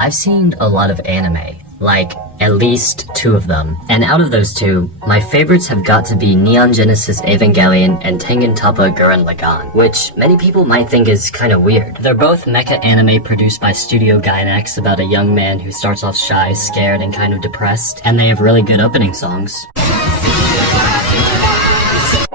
I've seen a lot of anime, like at least 2 of them, and out of those 2, my favorites have got to be Neon Genesis Evangelion and Tengen Toppa Gurren Lagann, which many people might think is kinda weird. They're both mecha anime produced by Studio Gainax about a young man who starts off shy, scared, and kind of depressed, and they have really good opening songs.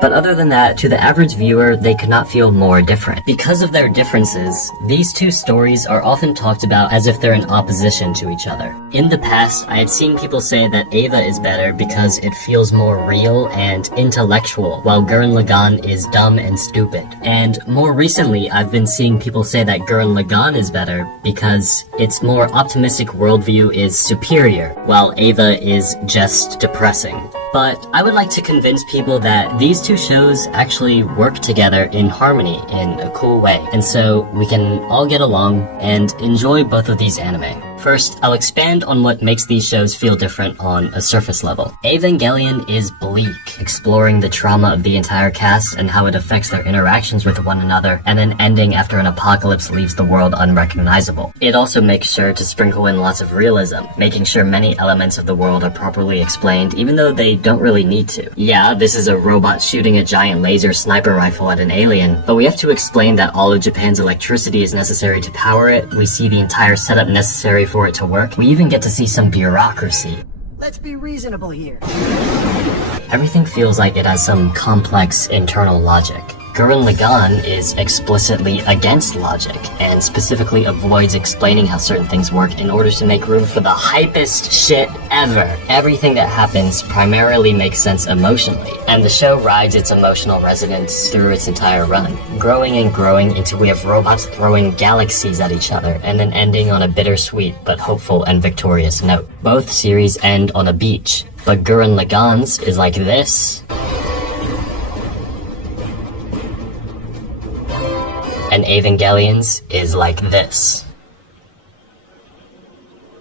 But other than that, to the average viewer, they could not feel more different. Because of their differences, these 2 stories are often talked about as if they're in opposition to each other. In the past, I had seen people say that Eva is better because it feels more real and intellectual, while Gurren Lagann is dumb and stupid. And more recently, I've been seeing people say that Gurren Lagann is better because its more optimistic worldview is superior, while Eva is just depressing. But I would like to convince people that these 2 shows actually work together in harmony in a cool way, and so we can all get along and enjoy both of these anime. First, I'll expand on what makes these shows feel different on a surface level. Evangelion is bleak, exploring the trauma of the entire cast and how it affects their interactions with one another, and then ending after an apocalypse leaves the world unrecognizable. It also makes sure to sprinkle in lots of realism, making sure many elements of the world are properly explained, even though they don't really need to. Yeah, this is a robot shooting a giant laser sniper rifle at an alien, but we have to explain that all of Japan's electricity is necessary to power it. We see the entire setup necessary for it to work. We even get to see some bureaucracy. Let's be reasonable here. Everything feels like it has some complex internal logic. Gurren Lagann is explicitly against logic, and specifically avoids explaining how certain things work in order to make room for the hypest shit ever. Everything that happens primarily makes sense emotionally, and the show rides its emotional resonance through its entire run, growing and growing until we have robots throwing galaxies at each other, and then ending on a bittersweet but hopeful and victorious note. Both series end on a beach, but Gurren Lagann's is like this. And Evangelion's is like this.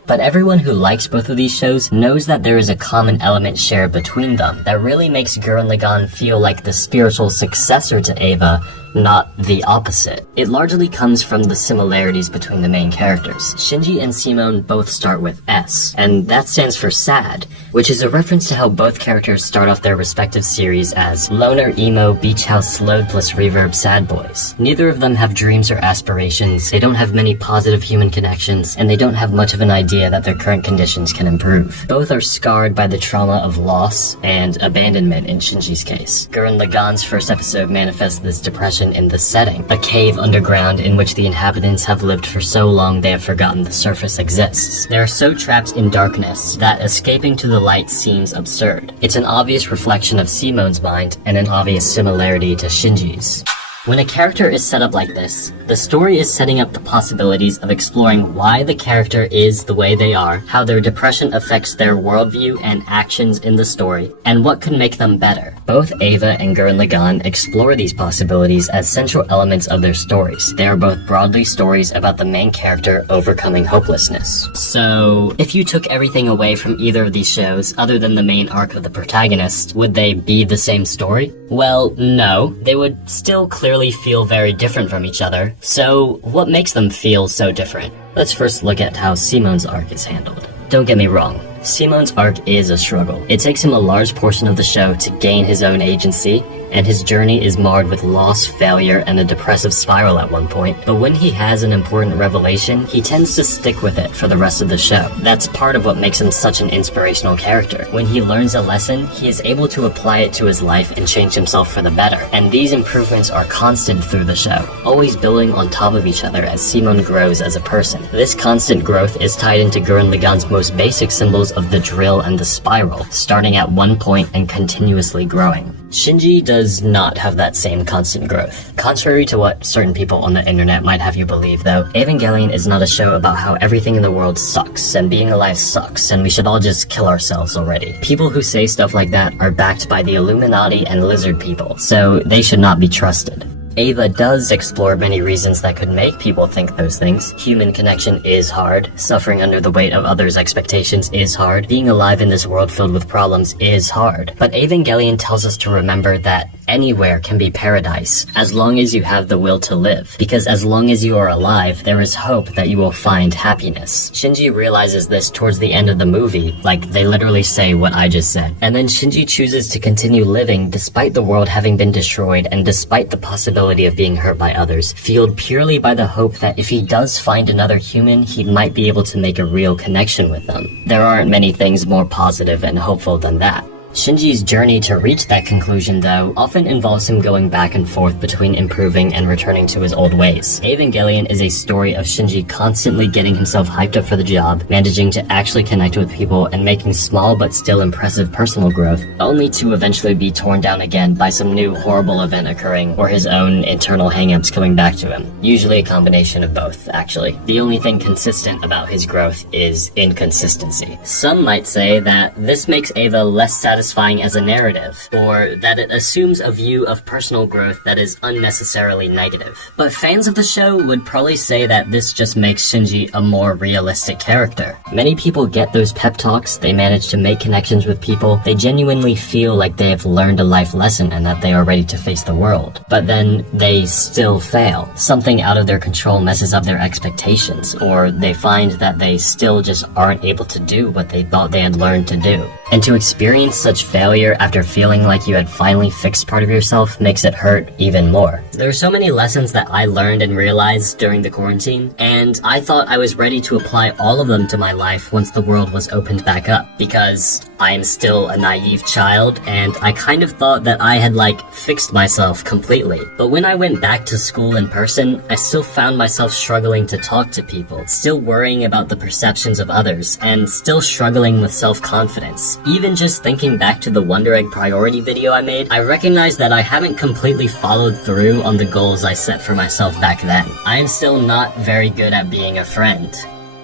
But everyone who likes both of these shows knows that there is a common element shared between them that really makes Gurren Lagann feel like the spiritual successor to Eva, not the opposite. It largely comes from the similarities between the main characters. Shinji and Simon both start with S, and that stands for sad, which is a reference to how both characters start off their respective series as loner, emo, beach house, slowed plus reverb sad boys. Neither of them have dreams or aspirations, they don't have many positive human connections, and they don't have much of an idea that their current conditions can improve. Both are scarred by the trauma of loss and abandonment in Shinji's case. Gurren Lagann's first episode manifests this depression in the setting, a cave underground in which the inhabitants have lived for so long they have forgotten the surface exists. They are so trapped in darkness that escaping to the light seems absurd. It's an obvious reflection of Simon's mind and an obvious similarity to Shinji's. When a character is set up like this, the story is setting up the possibilities of exploring why the character is the way they are, how their depression affects their worldview and actions in the story, and what could make them better. Both Eva and Gurren Lagann explore these possibilities as central elements of their stories. They are both broadly stories about the main character overcoming hopelessness. So, if you took everything away from either of these shows, other than the main arc of the protagonist, would they be the same story? Well, no. They would still clearly feel very different from each other. So, what makes them feel so different? Let's first look at how Simon's arc is handled. Don't get me wrong, Simon's arc is a struggle. It takes him a large portion of the show to gain his own agency, and his journey is marred with loss, failure, and a depressive spiral at one point. But when he has an important revelation, he tends to stick with it for the rest of the show. That's part of what makes him such an inspirational character. When he learns a lesson, he is able to apply it to his life and change himself for the better. And these improvements are constant through the show, always building on top of each other as Simon grows as a person. This constant growth is tied into Gurren Lagann's most basic symbols of the drill and the spiral, starting at one point and continuously growing. Shinji does not have that same constant growth. Contrary to what certain people on the internet might have you believe, though, Evangelion is not a show about how everything in the world sucks, and being alive sucks, and we should all just kill ourselves already. People who say stuff like that are backed by the Illuminati and lizard people, so they should not be trusted. Eva does explore many reasons that could make people think those things. Human connection is hard. Suffering under the weight of others' expectations is hard. Being alive in this world filled with problems is hard. But Evangelion tells us to remember that Anywhere can be paradise, as long as you have the will to live, because as long as you are alive, there is hope that you will find happiness. Shinji realizes this towards the end of the movie, like they literally say what I just said. And then Shinji chooses to continue living despite the world having been destroyed and despite the possibility of being hurt by others, fueled purely by the hope that if he does find another human, he might be able to make a real connection with them. There aren't many things more positive and hopeful than that. Shinji's journey to reach that conclusion, though, often involves him going back and forth between improving and returning to his old ways. Evangelion is a story of Shinji constantly getting himself hyped up for the job, managing to actually connect with people, and making small but still impressive personal growth, only to eventually be torn down again by some new horrible event occurring, or his own internal hang-ups coming back to him. Usually a combination of both, actually. The only thing consistent about his growth is inconsistency. Some might say that this makes Eva less satisfying as a narrative, or that it assumes a view of personal growth that is unnecessarily negative. But fans of the show would probably say that this just makes Shinji a more realistic character. Many people get those pep talks, they manage to make connections with people, they genuinely feel like they have learned a life lesson and that they are ready to face the world. But then they still fail. Something out of their control messes up their expectations, or they find that they still just aren't able to do what they thought they had learned to do. And to experience such failure after feeling like you had finally fixed part of yourself makes it hurt even more. There are so many lessons that I learned and realized during the quarantine, and I thought I was ready to apply all of them to my life once the world was opened back up, because I am still a naive child, and I kind of thought that I had fixed myself completely. But when I went back to school in person, I still found myself struggling to talk to people, still worrying about the perceptions of others, and still struggling with self-confidence. Even just thinking back to the Wonder Egg priority video I made, I recognize that I haven't completely followed through on the goals I set for myself back then. I am still not very good at being a friend.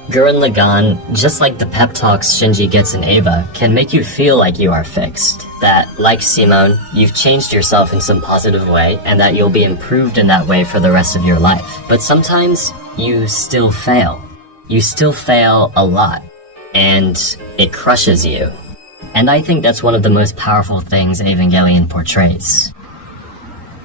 Gurren Lagann, just like the pep talks Shinji gets in Eva, can make you feel like you are fixed. That, like Simone, you've changed yourself in some positive way, and that you'll be improved in that way for the rest of your life. But sometimes, you still fail. You still fail a lot. And it crushes you. And I think that's one of the most powerful things Evangelion portrays.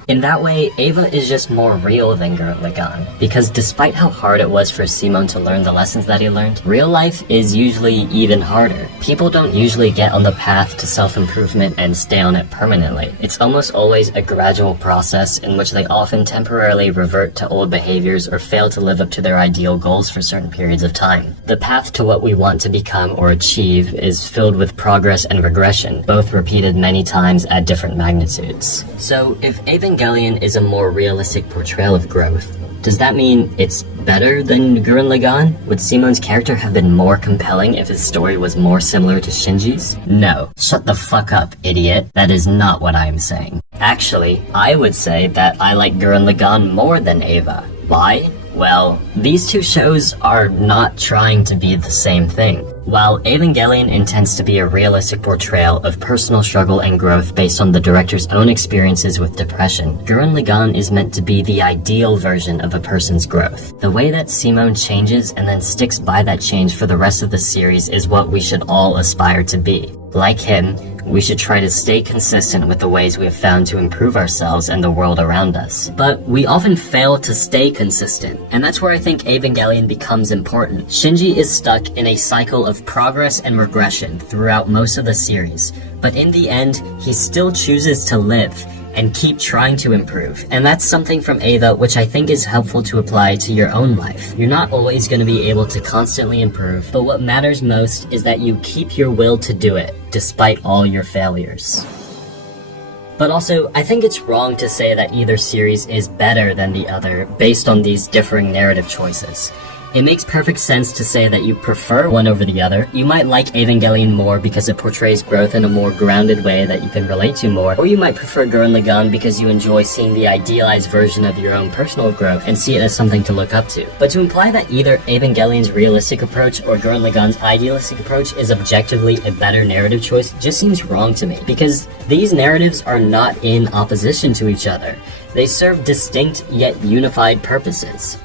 In that way, Eva is just more real than Gurren Lagann, because despite how hard it was for Simon to learn the lessons that he learned, real life is usually even harder. People don't usually get on the path to self-improvement and stay on it permanently. It's almost always a gradual process in which they often temporarily revert to old behaviors or fail to live up to their ideal goals for certain periods of time. The path to what we want to become or achieve is filled with progress and regression, both repeated many times at different magnitudes. So, if Evangelion is a more realistic portrayal of growth, does that mean it's better than Gurren Lagann? Would Simon's character have been more compelling if his story was more similar to Shinji's? No. Shut the fuck up, idiot. That is not what I am saying. Actually, I would say that I like Gurren Lagann more than Eva. Why? Well, these two shows are not trying to be the same thing. While Evangelion intends to be a realistic portrayal of personal struggle and growth based on the director's own experiences with depression, Gurren Lagann is meant to be the ideal version of a person's growth. The way that Simone changes and then sticks by that change for the rest of the series is what we should all aspire to be. Like him, we should try to stay consistent with the ways we have found to improve ourselves and the world around us. But we often fail to stay consistent, and that's where I think Evangelion becomes important. Shinji is stuck in a cycle of progress and regression throughout most of the series, but in the end, he still chooses to live and keep trying to improve. And that's something from Eva which I think is helpful to apply to your own life. You're not always going to be able to constantly improve, but what matters most is that you keep your will to do it, despite all your failures. But also, I think it's wrong to say that either series is better than the other based on these differing narrative choices. It makes perfect sense to say that you prefer one over the other. You might like Evangelion more because it portrays growth in a more grounded way that you can relate to more, or you might prefer Gurren Lagann because you enjoy seeing the idealized version of your own personal growth and see it as something to look up to. But to imply that either Evangelion's realistic approach or Gurren Lagann's idealistic approach is objectively a better narrative choice just seems wrong to me, because these narratives are not in opposition to each other. They serve distinct yet unified purposes.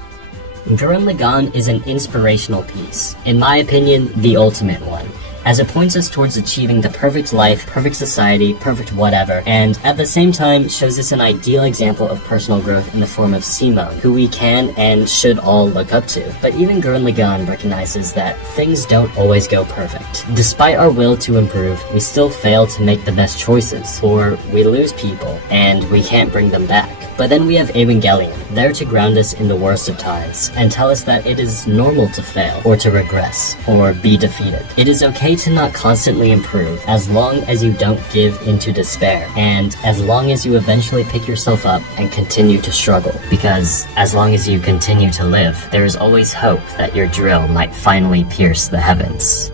Gurren Lagann is an inspirational piece, in my opinion, the ultimate one. as it points us towards achieving the perfect life, perfect society, perfect whatever, and at the same time shows us an ideal example of personal growth in the form of Simon, who we can and should all look up to. But even Gurren Lagann recognizes that things don't always go perfect. Despite our will to improve, we still fail to make the best choices, or we lose people, and we can't bring them back. But then we have Evangelion, there to ground us in the worst of times, and tell us that it is normal to fail, or to regress, or be defeated. It is okay to not constantly improve, as long as you don't give into despair, and as long as you eventually pick yourself up and continue to struggle. Because as long as you continue to live, there is always hope that your drill might finally pierce the heavens.